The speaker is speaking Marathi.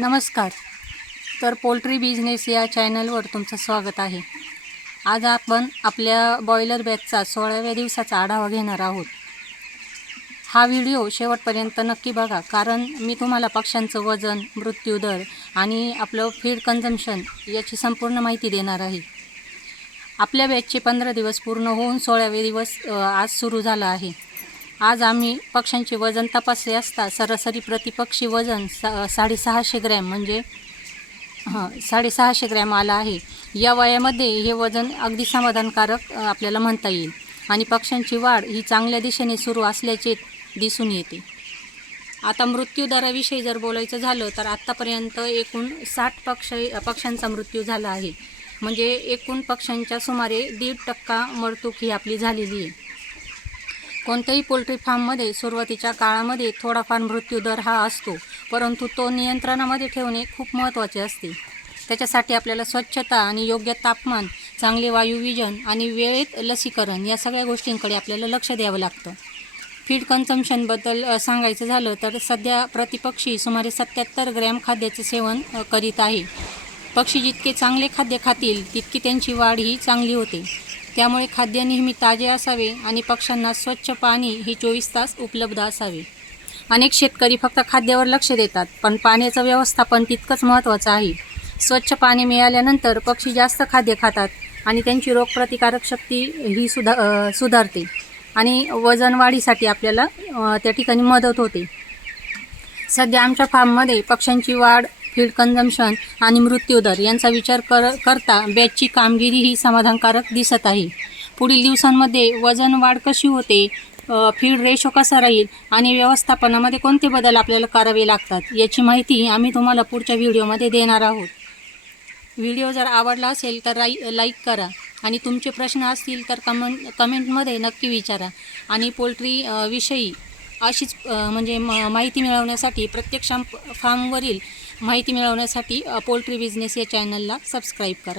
नमस्कार. तर पोल्ट्री बिझनेस या चॅनलवर तुमचं स्वागत आहे. आज आपण आपल्या बॉयलर बॅचचा 16व्या दिवसाचा आढावा घेणार आहोत. हा व्हिडिओ शेवटपर्यंत नक्की बघा, कारण मी तुम्हाला पक्ष्यांचं वजन, मृत्यूदर आणि आपलं फीड कन्झम्पशन याची संपूर्ण माहिती देणार आहे. आपल्या बॅचचे 15 दिवस पूर्ण होऊन 16वे दिवस आज सुरू झाला आहे. आज आम्ही पक्ष्यांचे वजन तपासले असता सरासरी प्रतिपक्षी वजन 650 ग्रॅम म्हणजे 650 ग्रॅम आला आहे. या वयामध्ये हे वजन अगदी समाधानकारक आपल्याला म्हणता येईल आणि पक्ष्यांची वाढ ही चांगल्या दिशेने सुरू असल्याचे दिसून येते. आता मृत्यूदराविषयी जर बोलायचं झालं तर आत्तापर्यंत एकूण 60 पक्ष्यांचा मृत्यू झाला आहे. म्हणजे एकूण पक्ष्यांच्या सुमारे 1.5% मरतूक ही आपली झालेली आहे. कोणत्याही पोल्ट्री फार्ममध्ये सुरुवातीच्या काळामध्ये थोडाफार मृत्यूदर हा असतो, परंतु तो नियंत्रणामध्ये ठेवणे खूप महत्त्वाचे असते. त्याच्यासाठी आपल्याला स्वच्छता आणि योग्य तापमान, चांगले वायुविजन आणि वेळेत लसीकरण या सगळ्या गोष्टींकडे आपल्याला लक्ष द्यावं लागतं. फीड कन्झम्पशनबद्दल सांगायचं झालं तर सध्या प्रतिपक्षी सुमारे 77 ग्रॅम खाद्याचे सेवन करीत आहे. पक्षी जितके चांगले खाद्य खातील तितकी त्यांची वाढ ही चांगली होते. त्यामुळे खाद्य नेहमी ताजे असावे आणि पक्ष्यांना स्वच्छ पाणी हे 24 तास उपलब्ध असावे. अनेक शेतकरी फक्त खाद्यावर लक्ष देतात, पण पाण्याचं व्यवस्थापन तितकंच महत्त्वाचं आहे. स्वच्छ पाणी मिळाल्यानंतर पक्षी जास्त खाद्य खातात आणि त्यांची रोगप्रतिकारक शक्ती ही सुधारते आणि वजन वाढीसाठी आपल्याला त्या ठिकाणी मदत होते. सध्या आमच्या फार्ममध्ये पक्ष्यांची वाढ, फीड कन्झम्पशन आणि मृत्यूदर यांचा विचार करता बॅचची कामगिरी ही समाधानकारक दिसत आहे. पुढील दिवसांमध्ये वजन वाढ कशी होते, फीड रेशो कसा राहील आणि व्यवस्थापनामध्ये कोणते बदल आपल्याला करावे लागतात याची माहिती आम्ही तुम्हाला पुढच्या व्हिडिओमध्ये देणार आहोत. व्हिडिओ जर आवडला असेल तर लाईक करा आणि तुमचे प्रश्न असतील तर कमेंटमध्ये नक्की विचारा. आणि पोल्ट्री विषयी अशीच म्हणजे माहिती मिळवण्यासाठी, प्रत्यक्ष फार्मवरील माहिती मिळवण्यासाठी पोल्ट्री बिझनेस या चॅनलला सबस्क्राईब करा.